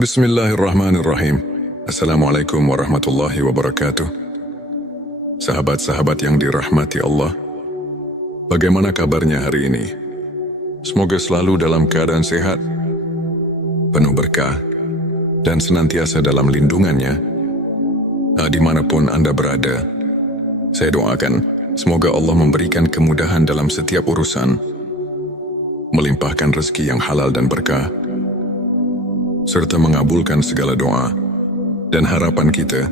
Bismillahirrahmanirrahim. Assalamualaikum warahmatullahi wabarakatuh. Sahabat-sahabat yang dirahmati Allah, bagaimana kabarnya hari ini? Semoga selalu dalam keadaan sehat, penuh berkah, dan senantiasa dalam lindungannya. Dimanapun Anda berada, saya doakan semoga Allah memberikan kemudahan dalam setiap urusan, melimpahkan rezeki yang halal dan berkah, serta mengabulkan segala doa dan harapan kita.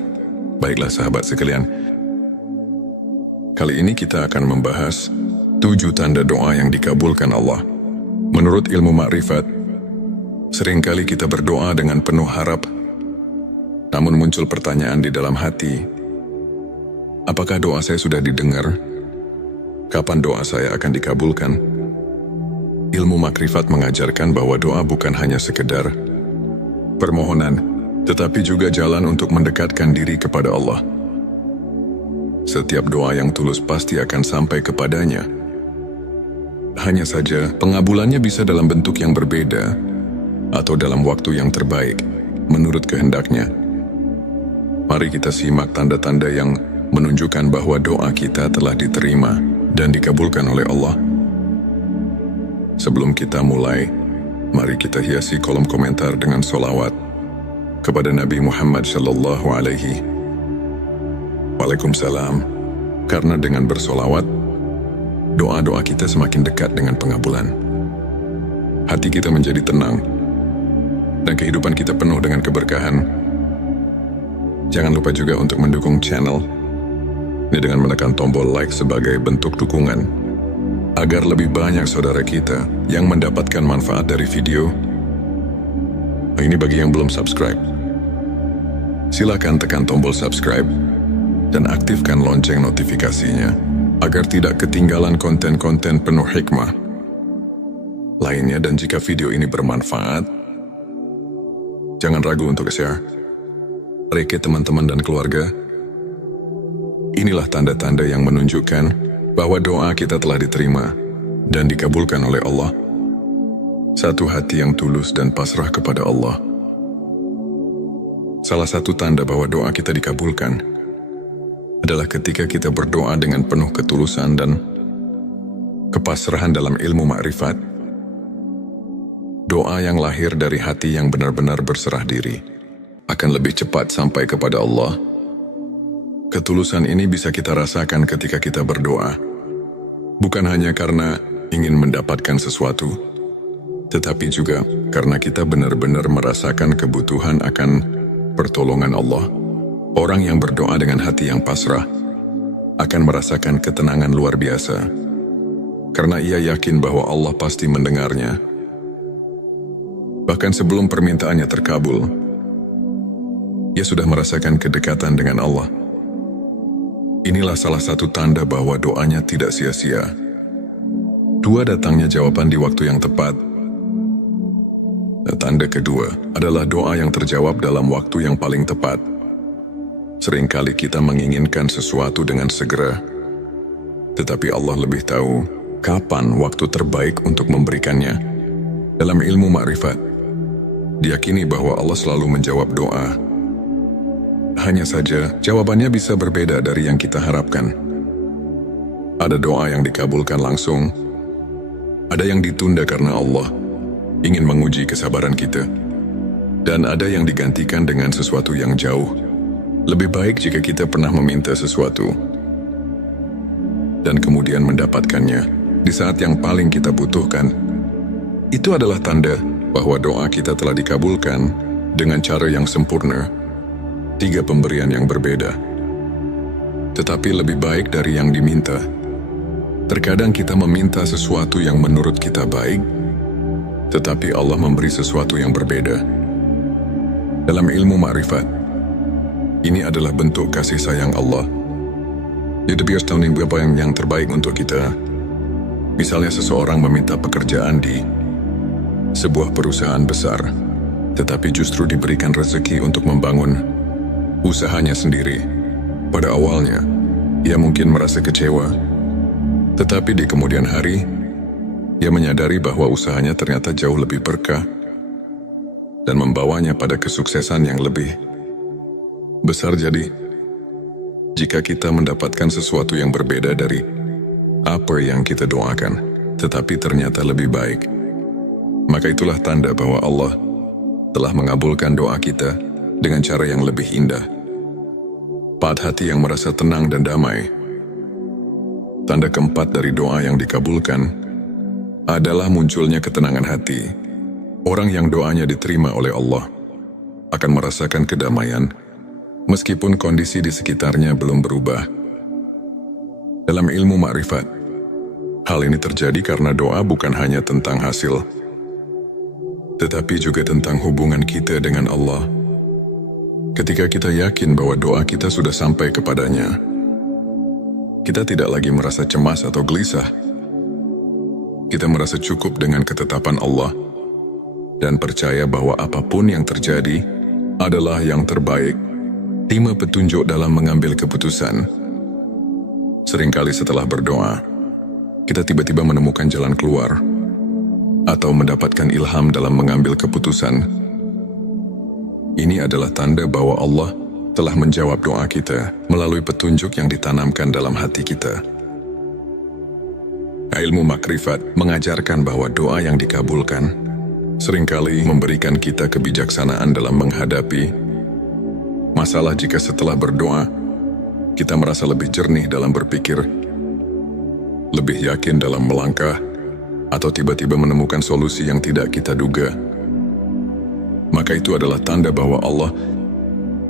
Baiklah sahabat sekalian, kali ini kita akan membahas 7 tanda doa yang dikabulkan Allah. Menurut ilmu makrifat, seringkali kita berdoa dengan penuh harap, namun muncul pertanyaan di dalam hati, apakah doa saya sudah didengar? Kapan doa saya akan dikabulkan? Ilmu makrifat mengajarkan bahwa doa bukan hanya sekedar permohonan, tetapi juga jalan untuk mendekatkan diri kepada Allah. Setiap doa yang tulus pasti akan sampai kepadanya. Hanya saja, pengabulannya bisa dalam bentuk yang berbeda, atau dalam waktu yang terbaik, menurut kehendaknya. Mari kita simak tanda-tanda yang menunjukkan bahwa doa kita telah diterima dan dikabulkan oleh Allah. Sebelum kita mulai, mari kita hiasi kolom komentar dengan sholawat kepada Nabi Muhammad sallallahu alaihi Waalaikumsalam. Karena dengan bersolawat, doa-doa kita semakin dekat dengan pengabulan. Hati kita menjadi tenang, dan kehidupan kita penuh dengan keberkahan. Jangan lupa juga untuk mendukung channel ini dengan menekan tombol like sebagai bentuk dukungan, agar lebih banyak saudara kita yang mendapatkan manfaat dari video. Ini bagi yang belum subscribe. Silakan tekan tombol subscribe dan aktifkan lonceng notifikasinya agar tidak ketinggalan konten-konten penuh hikmah lainnya. Dan jika video ini bermanfaat, jangan ragu untuk share ke teman-teman dan keluarga. Inilah tanda-tanda yang menunjukkan bahwa doa kita telah diterima dan dikabulkan oleh Allah. Satu hati yang tulus dan pasrah kepada Allah. Salah satu tanda bahwa doa kita dikabulkan adalah ketika kita berdoa dengan penuh ketulusan dan kepasrahan dalam ilmu makrifat. Doa yang lahir dari hati yang benar-benar berserah diri akan lebih cepat sampai kepada Allah. Ketulusan ini bisa kita rasakan ketika kita berdoa, bukan hanya karena ingin mendapatkan sesuatu, tetapi juga karena kita benar-benar merasakan kebutuhan akan pertolongan Allah. Orang yang berdoa dengan hati yang pasrah akan merasakan ketenangan luar biasa, karena ia yakin bahwa Allah pasti mendengarnya. Bahkan sebelum permintaannya terkabul, ia sudah merasakan kedekatan dengan Allah. Inilah salah satu tanda bahwa doanya tidak sia-sia. 2, datangnya jawaban di waktu yang tepat. Tanda kedua adalah doa yang terjawab dalam waktu yang paling tepat. Seringkali kita menginginkan sesuatu dengan segera, tetapi Allah lebih tahu kapan waktu terbaik untuk memberikannya. Dalam ilmu makrifat, diyakini bahwa Allah selalu menjawab doa. Hanya saja, jawabannya bisa berbeda dari yang kita harapkan. Ada doa yang dikabulkan langsung, ada yang ditunda karena Allah ingin menguji kesabaran kita, dan ada yang digantikan dengan sesuatu yang jauh lebih baik jika kita pernah meminta sesuatu dan kemudian mendapatkannya di saat yang paling kita butuhkan. Itu adalah tanda bahwa doa kita telah dikabulkan dengan cara yang sempurna. 3 pemberian yang berbeda, tetapi lebih baik dari yang diminta. Terkadang kita meminta sesuatu yang menurut kita baik, tetapi Allah memberi sesuatu yang berbeda. Dalam ilmu makrifat, ini adalah bentuk kasih sayang Allah. Jadi biar tahu nih apa yang terbaik untuk kita. Misalnya seseorang meminta pekerjaan di sebuah perusahaan besar, tetapi justru diberikan rezeki untuk membangun usahanya sendiri. Pada awalnya, ia mungkin merasa kecewa, tetapi di kemudian hari, ia menyadari bahwa usahanya ternyata jauh lebih berkah dan membawanya pada kesuksesan yang lebih besar. Jadi, jika kita mendapatkan sesuatu yang berbeda dari apa yang kita doakan, tetapi ternyata lebih baik, maka itulah tanda bahwa Allah telah mengabulkan doa kita dengan cara yang lebih indah. Pada hati yang merasa tenang dan damai. Tanda keempat dari doa yang dikabulkan adalah munculnya ketenangan hati. Orang yang doanya diterima oleh Allah akan merasakan kedamaian meskipun kondisi di sekitarnya belum berubah. Dalam ilmu makrifat, hal ini terjadi karena doa bukan hanya tentang hasil, tetapi juga tentang hubungan kita dengan Allah. Ketika kita yakin bahwa doa kita sudah sampai kepadanya, kita tidak lagi merasa cemas atau gelisah. Kita merasa cukup dengan ketetapan Allah dan percaya bahwa apapun yang terjadi adalah yang terbaik. Terima petunjuk dalam mengambil keputusan. Seringkali setelah berdoa, kita tiba-tiba menemukan jalan keluar atau mendapatkan ilham dalam mengambil keputusan. Ini adalah tanda bahwa Allah telah menjawab doa kita melalui petunjuk yang ditanamkan dalam hati kita. Ilmu makrifat mengajarkan bahwa doa yang dikabulkan seringkali memberikan kita kebijaksanaan dalam menghadapi masalah. Jika setelah berdoa, kita merasa lebih jernih dalam berpikir, lebih yakin dalam melangkah, atau tiba-tiba menemukan solusi yang tidak kita duga, maka itu adalah tanda bahwa Allah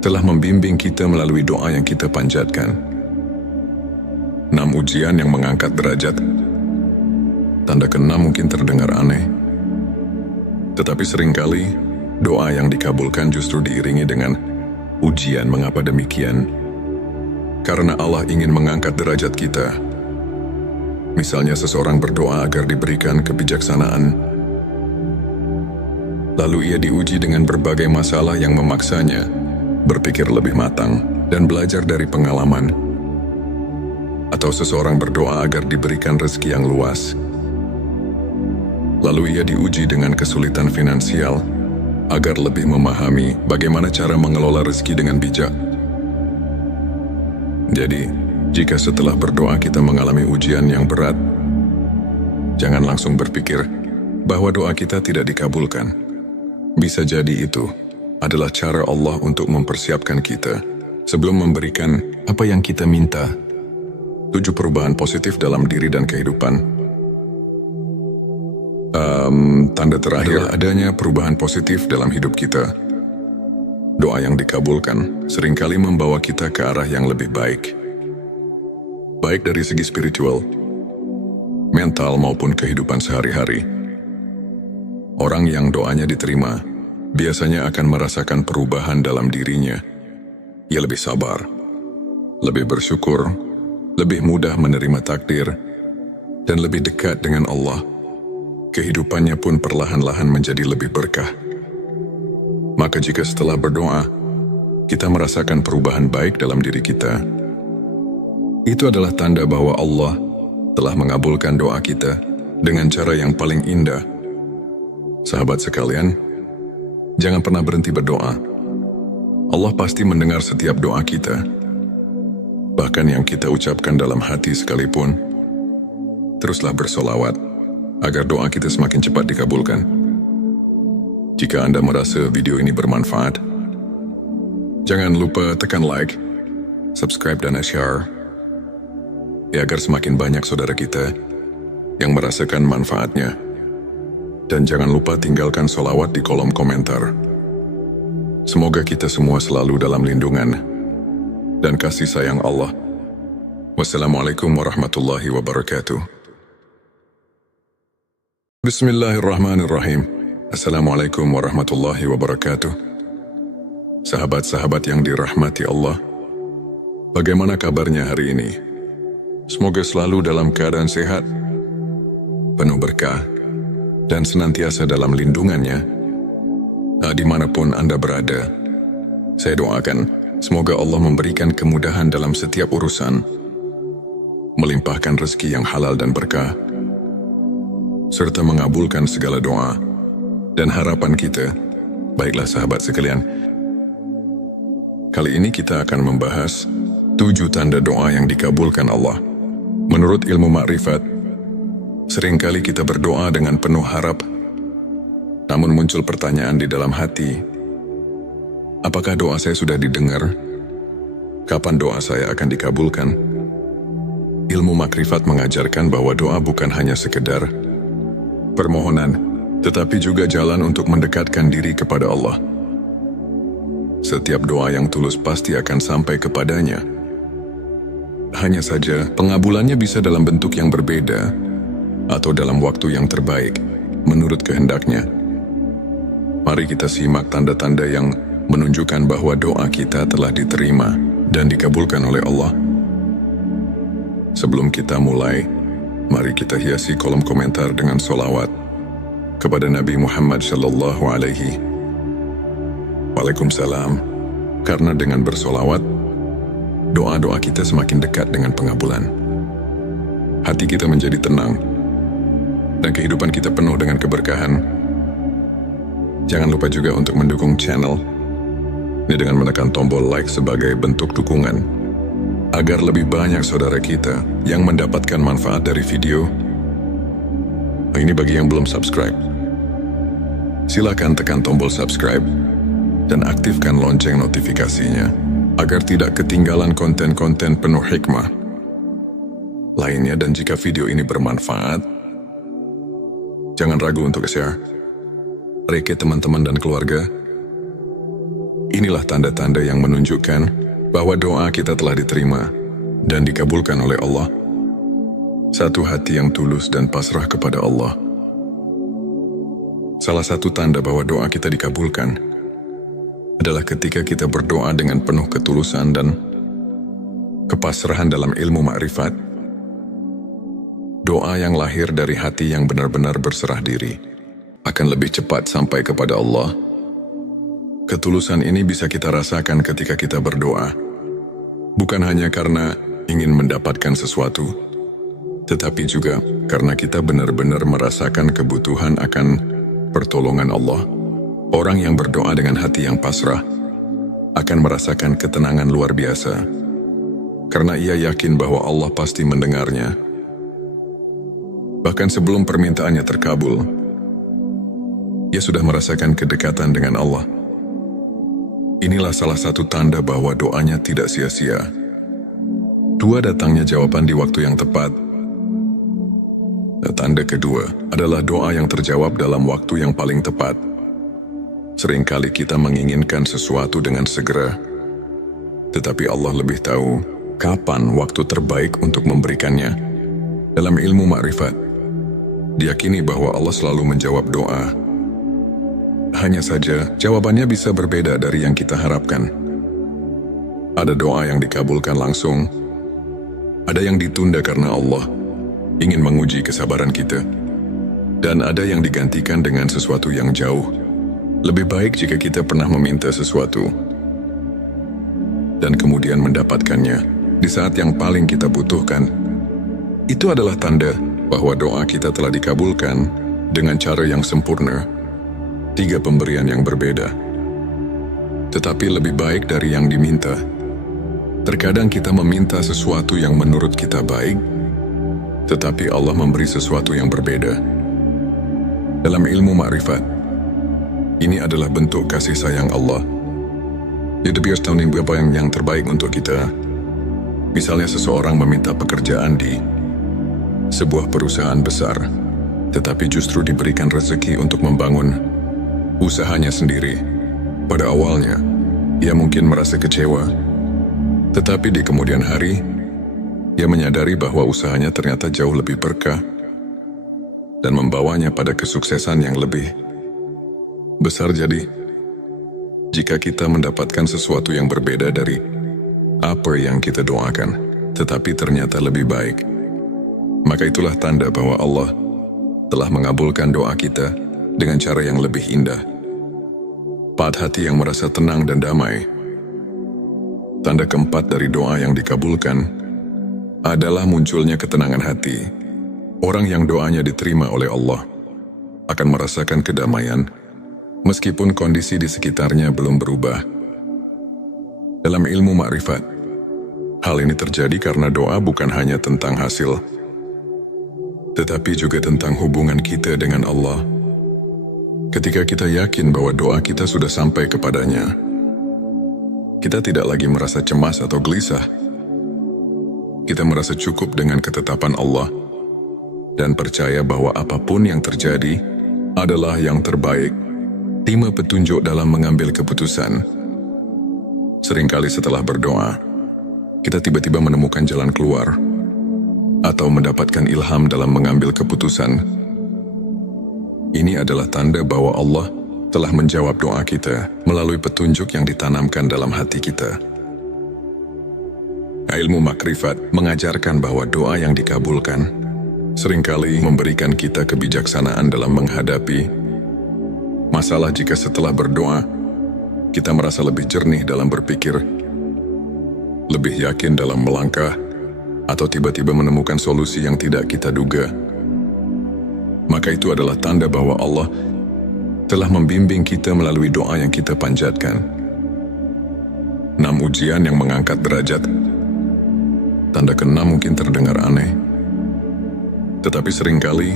telah membimbing kita melalui doa yang kita panjatkan. 6 ujian yang mengangkat derajat. Tanda ke-6 mungkin terdengar aneh, tetapi seringkali doa yang dikabulkan justru diiringi dengan ujian. Mengapa demikian? Karena Allah ingin mengangkat derajat kita. Misalnya seseorang berdoa agar diberikan kebijaksanaan, lalu ia diuji dengan berbagai masalah yang memaksanya berpikir lebih matang dan belajar dari pengalaman. Atau seseorang berdoa agar diberikan rezeki yang luas, lalu ia diuji dengan kesulitan finansial agar lebih memahami bagaimana cara mengelola rezeki dengan bijak. Jadi, jika setelah berdoa kita mengalami ujian yang berat, jangan langsung berpikir bahwa doa kita tidak dikabulkan. Bisa jadi itu adalah cara Allah untuk mempersiapkan kita sebelum memberikan apa yang kita minta. 7 perubahan positif dalam diri dan kehidupan. Tanda terakhir adanya perubahan positif dalam hidup kita. Doa yang dikabulkan seringkali membawa kita ke arah yang lebih baik. Baik dari segi spiritual, mental maupun kehidupan sehari-hari. Orang yang doanya diterima biasanya akan merasakan perubahan dalam dirinya. Ia lebih sabar, lebih bersyukur, lebih mudah menerima takdir, dan lebih dekat dengan Allah. Kehidupannya pun perlahan-lahan menjadi lebih berkah. Maka jika setelah berdoa, kita merasakan perubahan baik dalam diri kita, itu adalah tanda bahwa Allah telah mengabulkan doa kita dengan cara yang paling indah. Sahabat sekalian, jangan pernah berhenti berdoa. Allah pasti mendengar setiap doa kita. Bahkan yang kita ucapkan dalam hati sekalipun. Teruslah bersolawat agar doa kita semakin cepat dikabulkan. Jika Anda merasa video ini bermanfaat, jangan lupa tekan like, subscribe dan share, agar semakin banyak saudara kita yang merasakan manfaatnya. Dan jangan lupa tinggalkan solawat di kolom komentar. Semoga kita semua selalu dalam lindungan dan kasih sayang Allah. Wassalamualaikum warahmatullahi wabarakatuh. Bismillahirrahmanirrahim. Assalamualaikum warahmatullahi wabarakatuh. Sahabat-sahabat yang dirahmati Allah, bagaimana kabarnya hari ini? Semoga selalu dalam keadaan sehat, penuh berkah, dan senantiasa dalam lindungannya. Dimanapun Anda berada, saya doakan semoga Allah memberikan kemudahan dalam setiap urusan, melimpahkan rezeki yang halal dan berkah, serta mengabulkan segala doa dan harapan kita Baiklah sahabat sekalian, kali ini kita akan membahas 7 tanda doa yang dikabulkan Allah. Menurut ilmu makrifat, seringkali kita berdoa dengan penuh harap, namun muncul pertanyaan di dalam hati, apakah doa saya sudah didengar? Kapan doa saya akan dikabulkan? Ilmu makrifat mengajarkan bahwa doa bukan hanya sekedar permohonan, tetapi juga jalan untuk mendekatkan diri kepada Allah. Setiap doa yang tulus pasti akan sampai kepadanya. Hanya saja, pengabulannya bisa dalam bentuk yang berbeda atau dalam waktu yang terbaik, menurut kehendaknya. Mari kita simak tanda-tanda yang menunjukkan bahwa doa kita telah diterima dan dikabulkan oleh Allah. Sebelum kita mulai, mari kita hiasi kolom komentar dengan sholawat kepada Nabi Muhammad sallallahu alaihi Waalaikumsalam. Karena dengan bersolawat, doa-doa kita semakin dekat dengan pengabulan. Hati kita menjadi tenang, dan kehidupan kita penuh dengan keberkahan. Jangan lupa juga untuk mendukung channel ini dengan menekan tombol like sebagai bentuk dukungan, agar lebih banyak saudara kita yang mendapatkan manfaat dari video. Ini bagi yang belum subscribe, silakan tekan tombol subscribe dan aktifkan lonceng notifikasinya agar tidak ketinggalan konten-konten penuh hikmah lainnya. Dan jika video ini bermanfaat, jangan ragu untuk share ke teman-teman dan keluarga. Inilah tanda-tanda yang menunjukkan bahwa doa kita telah diterima dan dikabulkan oleh Allah. Satu hati yang tulus dan pasrah kepada Allah. Salah satu tanda bahwa doa kita dikabulkan adalah ketika kita berdoa dengan penuh ketulusan dan kepasrahan dalam ilmu makrifat. Doa yang lahir dari hati yang benar-benar berserah diri akan lebih cepat sampai kepada Allah. Ketulusan ini bisa kita rasakan ketika kita berdoa, bukan hanya karena ingin mendapatkan sesuatu, tetapi juga karena kita benar-benar merasakan kebutuhan akan pertolongan Allah. Orang yang berdoa dengan hati yang pasrah akan merasakan ketenangan luar biasa, karena ia yakin bahwa Allah pasti mendengarnya. Bahkan sebelum permintaannya terkabul, ia sudah merasakan kedekatan dengan Allah. Inilah salah satu tanda bahwa doanya tidak sia-sia. 2, datangnya jawaban di waktu yang tepat. Tanda kedua adalah doa yang terjawab dalam waktu yang paling tepat. Seringkali kita menginginkan sesuatu dengan segera, tetapi Allah lebih tahu kapan waktu terbaik untuk memberikannya. Dalam ilmu makrifat, diyakini bahwa Allah selalu menjawab doa. Hanya saja, jawabannya bisa berbeda dari yang kita harapkan. Ada doa yang dikabulkan langsung, ada yang ditunda karena Allah ingin menguji kesabaran kita, dan ada yang digantikan dengan sesuatu yang jauh lebih baik jika kita pernah meminta sesuatu dan kemudian mendapatkannya di saat yang paling kita butuhkan. Itu adalah tanda bahwa doa kita telah dikabulkan dengan cara yang sempurna. 3 pemberian yang berbeda, tetapi lebih baik dari yang diminta. Terkadang kita meminta sesuatu yang menurut kita baik, tetapi Allah memberi sesuatu yang berbeda. Dalam ilmu makrifat, ini adalah bentuk kasih sayang Allah. Dia biasa tahu apa yang terbaik untuk kita. Misalnya seseorang meminta pekerjaan di sebuah perusahaan besar, tetapi justru diberikan rezeki untuk membangun usahanya sendiri. Pada awalnya, ia mungkin merasa kecewa, tetapi di kemudian hari, ia menyadari bahwa usahanya ternyata jauh lebih berkah dan membawanya pada kesuksesan yang lebih besar. Jadi, jika kita mendapatkan sesuatu yang berbeda dari apa yang kita doakan, tetapi ternyata lebih baik, maka itulah tanda bahwa Allah telah mengabulkan doa kita dengan cara yang lebih indah. 4, hati yang merasa tenang dan damai. Tanda keempat dari doa yang dikabulkan adalah munculnya ketenangan hati. Orang yang doanya diterima oleh Allah akan merasakan kedamaian meskipun kondisi di sekitarnya belum berubah. Dalam ilmu makrifat, hal ini terjadi karena doa bukan hanya tentang hasil, tetapi juga tentang hubungan kita dengan Allah. Ketika kita yakin bahwa doa kita sudah sampai kepadanya, kita tidak lagi merasa cemas atau gelisah. Kita merasa cukup dengan ketetapan Allah dan percaya bahwa apapun yang terjadi adalah yang terbaik. Terima petunjuk dalam mengambil keputusan. Seringkali setelah berdoa, kita tiba-tiba menemukan jalan keluar atau mendapatkan ilham dalam mengambil keputusan. Ini adalah tanda bahwa Allah telah menjawab doa kita melalui petunjuk yang ditanamkan dalam hati kita. Ilmu makrifat mengajarkan bahwa doa yang dikabulkan seringkali memberikan kita kebijaksanaan dalam menghadapi masalah. Jika setelah berdoa, kita merasa lebih jernih dalam berpikir, lebih yakin dalam melangkah, atau tiba-tiba menemukan solusi yang tidak kita duga, maka itu adalah tanda bahwa Allah telah membimbing kita melalui doa yang kita panjatkan. 6 ujian yang mengangkat derajat. Tanda ke-6 mungkin terdengar aneh, tetapi seringkali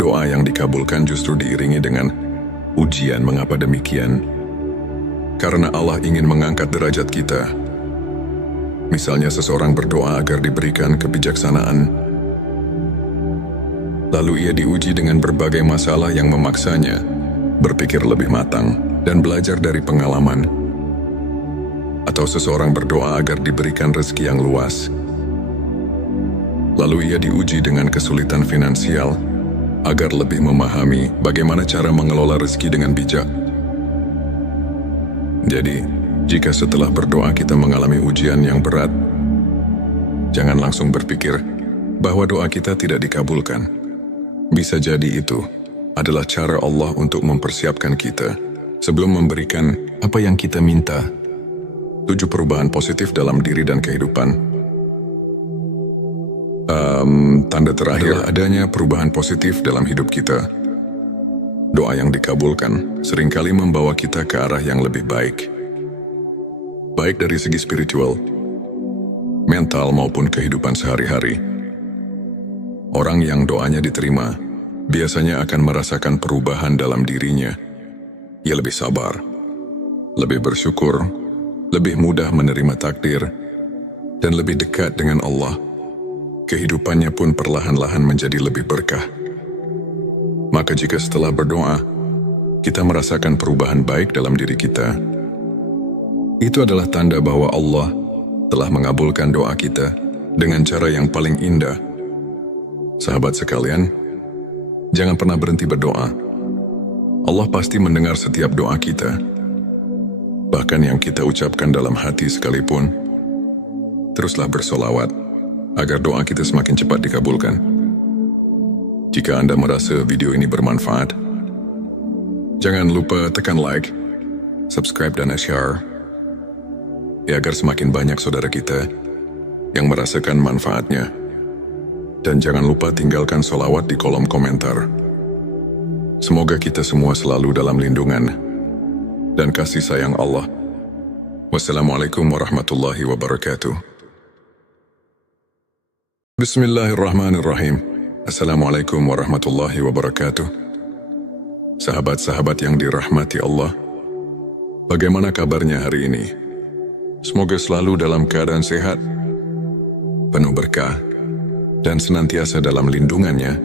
doa yang dikabulkan justru diiringi dengan ujian. Mengapa demikian? Karena Allah ingin mengangkat derajat kita. Misalnya seseorang berdoa agar diberikan kebijaksanaan, lalu ia diuji dengan berbagai masalah yang memaksanya berpikir lebih matang dan belajar dari pengalaman. Atau seseorang berdoa agar diberikan rezeki yang luas, lalu ia diuji dengan kesulitan finansial agar lebih memahami bagaimana cara mengelola rezeki dengan bijak. Jadi, jika setelah berdoa kita mengalami ujian yang berat, jangan langsung berpikir bahwa doa kita tidak dikabulkan. Bisa jadi itu adalah cara Allah untuk mempersiapkan kita sebelum memberikan apa yang kita minta. 7 perubahan positif dalam diri dan kehidupan. Tanda terakhir adanya perubahan positif dalam hidup kita. Doa yang dikabulkan seringkali membawa kita ke arah yang lebih baik. Baik dari segi spiritual, mental maupun kehidupan sehari-hari. Orang yang doanya diterima biasanya akan merasakan perubahan dalam dirinya. Ia lebih sabar, lebih bersyukur, lebih mudah menerima takdir, dan lebih dekat dengan Allah. Kehidupannya pun perlahan-lahan menjadi lebih berkah. Maka jika setelah berdoa, kita merasakan perubahan baik dalam diri kita, itu adalah tanda bahwa Allah telah mengabulkan doa kita dengan cara yang paling indah. Sahabat sekalian, jangan pernah berhenti berdoa. Allah pasti mendengar setiap doa kita. Bahkan yang kita ucapkan dalam hati sekalipun. Teruslah bersolawat agar doa kita semakin cepat dikabulkan. Jika Anda merasa video ini bermanfaat, jangan lupa tekan like, subscribe dan share, ya agar semakin banyak saudara kita yang merasakan manfaatnya. Dan jangan lupa tinggalkan solawat di kolom komentar. Semoga kita semua selalu dalam lindungan dan kasih sayang Allah. Wassalamualaikum warahmatullahi wabarakatuh. Bismillahirrahmanirrahim. Assalamualaikum warahmatullahi wabarakatuh. Sahabat-sahabat yang dirahmati Allah, bagaimana kabarnya hari ini? Semoga selalu dalam keadaan sehat, penuh berkah, dan senantiasa dalam lindungannya.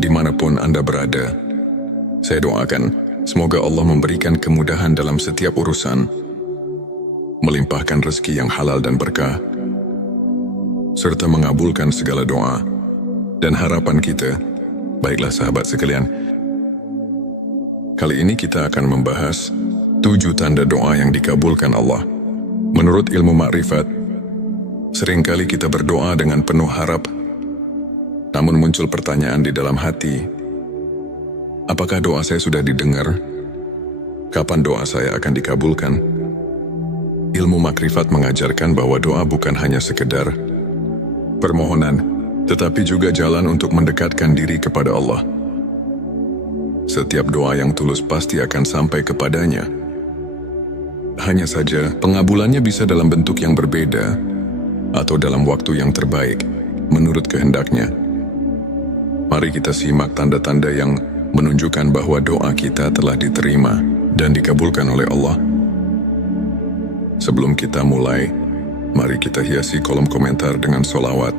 Dimanapun Anda berada, saya doakan semoga Allah memberikan kemudahan dalam setiap urusan, melimpahkan rezeki yang halal dan berkah, serta mengabulkan segala doa dan harapan kita. Baiklah sahabat sekalian, kali ini kita akan membahas 7 tanda doa yang dikabulkan Allah. Menurut ilmu makrifat, seringkali kita berdoa dengan penuh harap, namun muncul pertanyaan di dalam hati, apakah doa saya sudah didengar? Kapan doa saya akan dikabulkan? Ilmu makrifat mengajarkan bahwa doa bukan hanya sekedar permohonan, tetapi juga jalan untuk mendekatkan diri kepada Allah. setiap doa yang tulus pasti akan sampai kepadanya. Hanya saja, pengabulannya bisa dalam bentuk yang berbeda atau dalam waktu yang terbaik, menurut kehendaknya. Mari kita simak tanda-tanda yang menunjukkan bahwa doa kita telah diterima dan dikabulkan oleh Allah. Sebelum kita mulai, mari kita hiasi kolom komentar dengan sholawat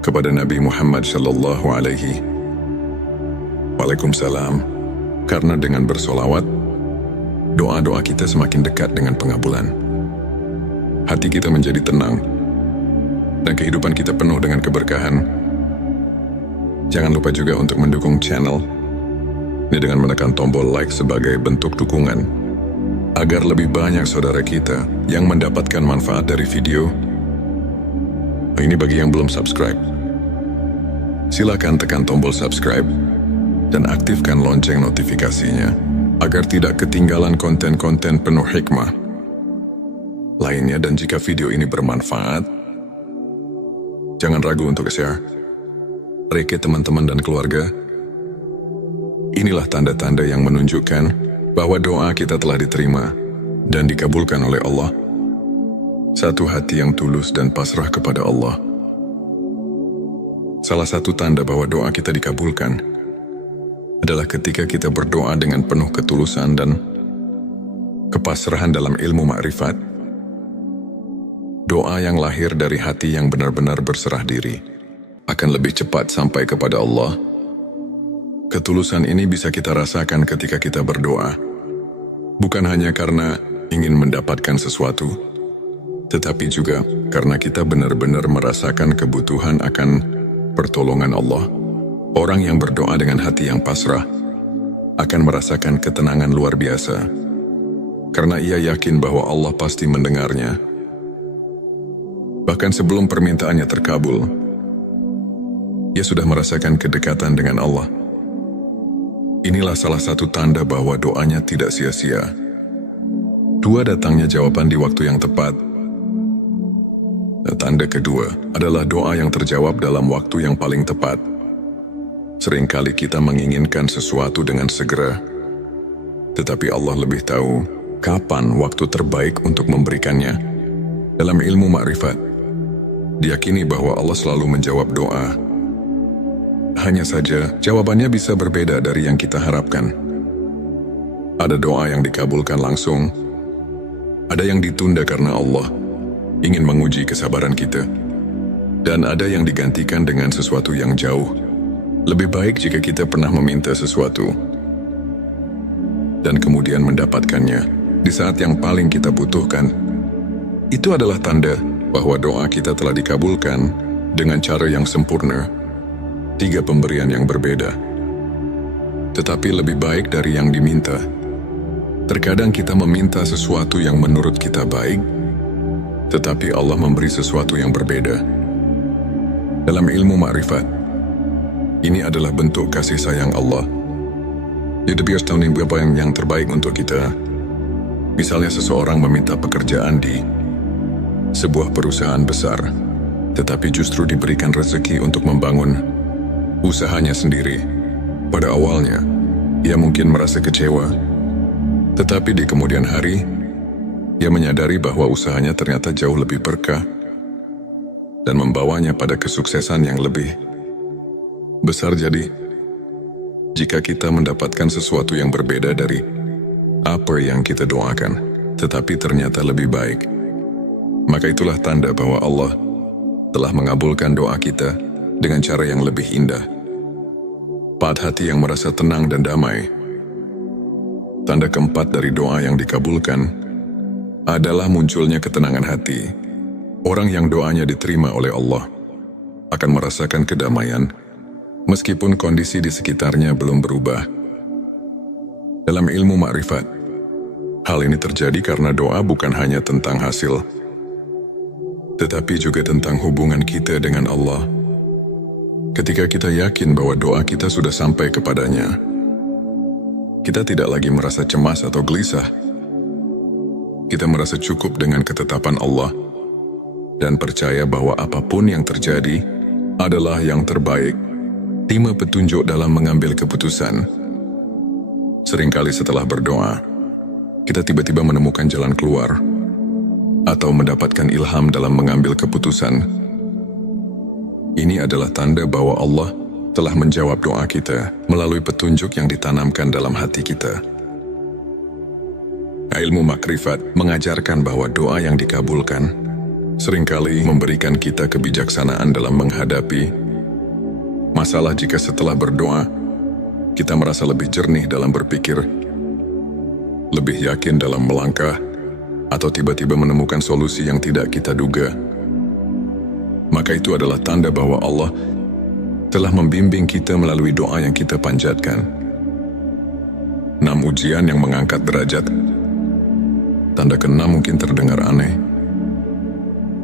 kepada Nabi Muhammad Sallallahu Alaihi Waalaikumsalam. Karena dengan bersolawat, doa-doa kita semakin dekat dengan pengabulan. Hati kita menjadi tenang, dan kehidupan kita penuh dengan keberkahan. Jangan lupa juga untuk mendukung channel ini dengan menekan tombol like sebagai bentuk dukungan, agar lebih banyak saudara kita yang mendapatkan manfaat dari video. Ini bagi yang belum subscribe. Silakan tekan tombol subscribe dan aktifkan lonceng notifikasinya agar tidak ketinggalan konten-konten penuh hikmah lainnya. Dan jika video ini bermanfaat, jangan ragu untuk share ke teman-teman dan keluarga. Inilah tanda-tanda yang menunjukkan bahwa doa kita telah diterima dan dikabulkan oleh Allah. Satu hati yang tulus dan pasrah kepada Allah. Salah satu tanda bahwa doa kita dikabulkan adalah ketika kita berdoa dengan penuh ketulusan dan kepasrahan dalam ilmu ma'rifat. Doa yang lahir dari hati yang benar-benar berserah diri akan lebih cepat sampai kepada Allah. Ketulusan ini bisa kita rasakan ketika kita berdoa, bukan hanya karena ingin mendapatkan sesuatu, tetapi juga karena kita benar-benar merasakan kebutuhan akan pertolongan Allah. Orang yang berdoa dengan hati yang pasrah akan merasakan ketenangan luar biasa, karena ia yakin bahwa Allah pasti mendengarnya. Bahkan sebelum permintaannya terkabul, ia sudah merasakan kedekatan dengan Allah. Inilah salah satu tanda bahwa doanya tidak sia-sia. Dua, datangnya jawaban di waktu yang tepat. Tanda kedua adalah doa yang terjawab dalam waktu yang paling tepat. Seringkali kita menginginkan sesuatu dengan segera, tetapi Allah lebih tahu kapan waktu terbaik untuk memberikannya. Dalam ilmu ma'rifat, diyakini bahwa Allah selalu menjawab doa. Hanya saja, jawabannya bisa berbeda dari yang kita harapkan. Ada doa yang dikabulkan langsung, ada yang ditunda karena Allah ingin menguji kesabaran kita, dan ada yang digantikan dengan sesuatu yang jauh lebih baik jika kita pernah meminta sesuatu dan kemudian mendapatkannya di saat yang paling kita butuhkan. Itu adalah tanda bahwa doa kita telah dikabulkan dengan cara yang sempurna. 3 pemberian yang berbeda, tetapi lebih baik dari yang diminta. Terkadang kita meminta sesuatu yang menurut kita baik, tetapi Allah memberi sesuatu yang berbeda. Dalam ilmu ma'rifat, ini adalah bentuk kasih sayang Allah. Dia biasa tahu apa yang terbaik untuk kita. Misalnya seseorang meminta pekerjaan di sebuah perusahaan besar, tetapi justru diberikan rezeki untuk membangun usahanya sendiri. Pada awalnya, ia mungkin merasa kecewa, tetapi di kemudian hari, ia menyadari bahwa usahanya ternyata jauh lebih berkah dan membawanya pada kesuksesan yang lebih besar. Jadi, jika kita mendapatkan sesuatu yang berbeda dari apa yang kita doakan, tetapi ternyata lebih baik, maka itulah tanda bahwa Allah telah mengabulkan doa kita dengan cara yang lebih indah. Hati yang merasa tenang dan damai. Tanda keempat dari doa yang dikabulkan adalah munculnya ketenangan hati. Orang yang doanya diterima oleh Allah akan merasakan kedamaian, meskipun kondisi di sekitarnya belum berubah. Dalam ilmu ma'rifat, hal ini terjadi karena doa bukan hanya tentang hasil, tetapi juga tentang hubungan kita dengan Allah. Ketika kita yakin bahwa doa kita sudah sampai kepadanya, kita tidak lagi merasa cemas atau gelisah. Kita merasa cukup dengan ketetapan Allah dan percaya bahwa apapun yang terjadi adalah yang terbaik. 5 petunjuk dalam mengambil keputusan. Seringkali setelah berdoa, kita tiba-tiba menemukan jalan keluar atau mendapatkan ilham dalam mengambil keputusan. Ini adalah tanda bahwa Allah telah menjawab doa kita melalui petunjuk yang ditanamkan dalam hati kita. Ilmu makrifat mengajarkan bahwa doa yang dikabulkan seringkali memberikan kita kebijaksanaan dalam menghadapi masalah. Jika setelah berdoa, kita merasa lebih jernih dalam berpikir, lebih yakin dalam melangkah, atau tiba-tiba menemukan solusi yang tidak kita duga, maka itu adalah tanda bahwa Allah telah membimbing kita melalui doa yang kita panjatkan. 6 ujian yang mengangkat derajat. Tanda ke-6 mungkin terdengar aneh,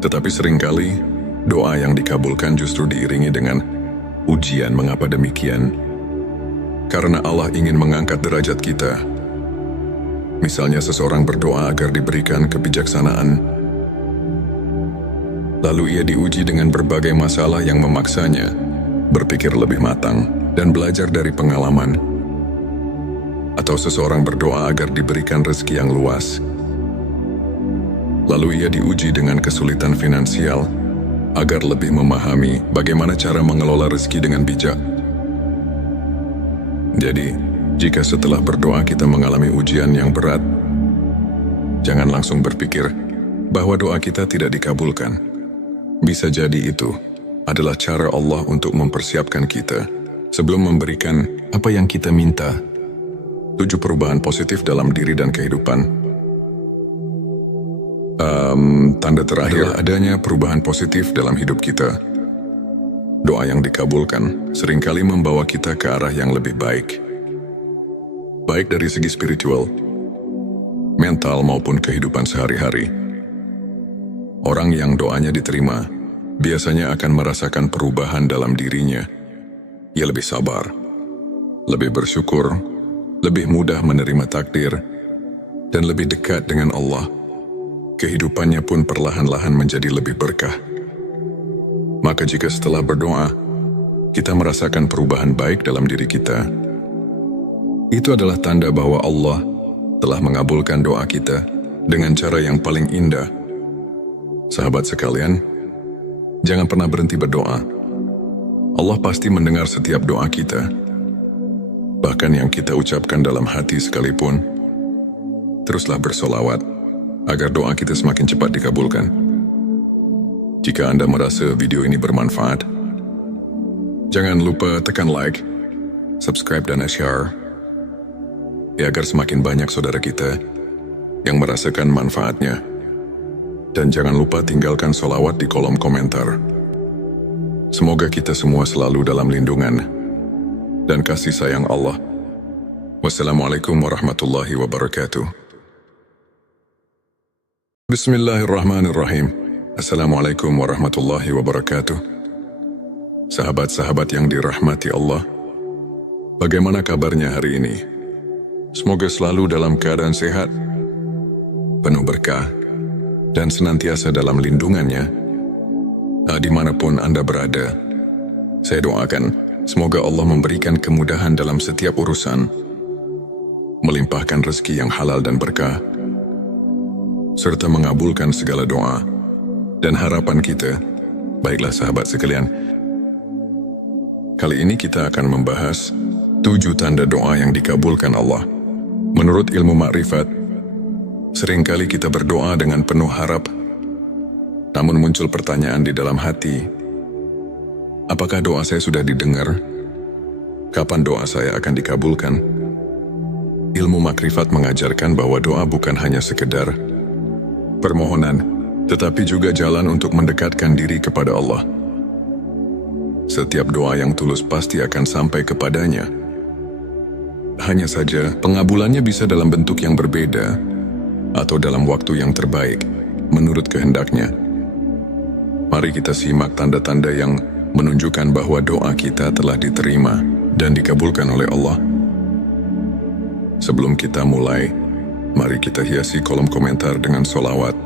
tetapi seringkali doa yang dikabulkan justru diiringi dengan ujian. Mengapa demikian? Karena Allah ingin mengangkat derajat kita. Misalnya seseorang berdoa agar diberikan kebijaksanaan, lalu ia diuji dengan berbagai masalah yang memaksanya berpikir lebih matang dan belajar dari pengalaman. Atau seseorang berdoa agar diberikan rezeki yang luas, lalu ia diuji dengan kesulitan finansial agar lebih memahami bagaimana cara mengelola rezeki dengan bijak. Jadi, jika setelah berdoa kita mengalami ujian yang berat, jangan langsung berpikir bahwa doa kita tidak dikabulkan. Bisa jadi itu adalah cara Allah untuk mempersiapkan kita sebelum memberikan apa yang kita minta. 7 perubahan positif dalam diri dan kehidupan. Tanda terakhir adanya perubahan positif dalam hidup kita. Doa yang dikabulkan seringkali membawa kita ke arah yang lebih baik. Baik dari segi spiritual, mental maupun kehidupan sehari-hari. Orang yang doanya diterima biasanya akan merasakan perubahan dalam dirinya. Ia lebih sabar, lebih bersyukur, lebih mudah menerima takdir, dan lebih dekat dengan Allah. Kehidupannya pun perlahan-lahan menjadi lebih berkah. Maka jika setelah berdoa, kita merasakan perubahan baik dalam diri kita, itu adalah tanda bahwa Allah telah mengabulkan doa kita dengan cara yang paling indah. Sahabat sekalian, jangan pernah berhenti berdoa. Allah pasti mendengar setiap doa kita, bahkan yang kita ucapkan dalam hati sekalipun. Teruslah bersolawat agar doa kita semakin cepat dikabulkan. Jika Anda merasa video ini bermanfaat, jangan lupa tekan like, subscribe, dan share, agar semakin banyak saudara kita yang merasakan manfaatnya. Dan jangan lupa tinggalkan sholawat di kolom komentar. Semoga kita semua selalu dalam lindungan dan kasih sayang Allah. Wassalamualaikum warahmatullahi wabarakatuh. Bismillahirrahmanirrahim. Assalamualaikum warahmatullahi wabarakatuh. Sahabat-sahabat yang dirahmati Allah, bagaimana kabarnya hari ini? Semoga selalu dalam keadaan sehat, penuh berkah, dan senantiasa dalam lindungannya. Dimanapun Anda berada, saya doakan semoga Allah memberikan kemudahan dalam setiap urusan, melimpahkan rezeki yang halal dan berkah, serta mengabulkan segala doa dan harapan kita. Baiklah sahabat sekalian, kali ini kita akan membahas 7 tanda doa yang dikabulkan Allah. Menurut ilmu makrifat, seringkali kita berdoa dengan penuh harap, namun muncul pertanyaan di dalam hati, apakah doa saya sudah didengar? Kapan doa saya akan dikabulkan? Ilmu makrifat mengajarkan bahwa doa bukan hanya sekedar permohonan, tetapi juga jalan untuk mendekatkan diri kepada Allah. Setiap doa yang tulus pasti akan sampai kepadanya. Hanya saja, pengabulannya bisa dalam bentuk yang berbeda atau dalam waktu yang terbaik, menurut kehendaknya. Mari kita simak tanda-tanda yang menunjukkan bahwa doa kita telah diterima dan dikabulkan oleh Allah. Sebelum kita mulai, mari kita hiasi kolom komentar dengan sholawat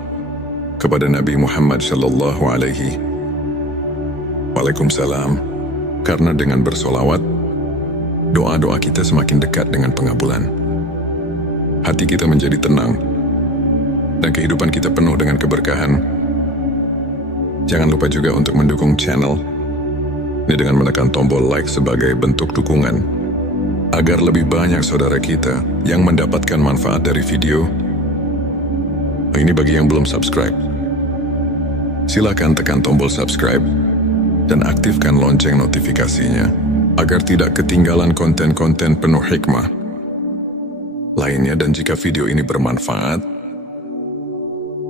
kepada Nabi Muhammad Sallallahu Alaihi Waalaikumsalam. Karena dengan bersolawat, doa-doa kita semakin dekat dengan pengabulan. hati kita menjadi tenang, dan kehidupan kita penuh dengan keberkahan. Jangan lupa juga untuk mendukung channel ini dengan menekan tombol like sebagai bentuk dukungan, agar lebih banyak saudara kita yang mendapatkan manfaat dari video. Ini bagi yang belum subscribe. Silakan tekan tombol subscribe dan aktifkan lonceng notifikasinya agar tidak ketinggalan konten-konten penuh hikmah lainnya. Dan jika video ini bermanfaat,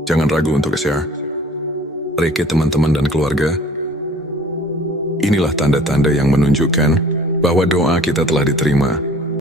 jangan ragu untuk share ke teman-teman dan keluarga. Inilah tanda-tanda yang menunjukkan bahwa doa kita telah diterima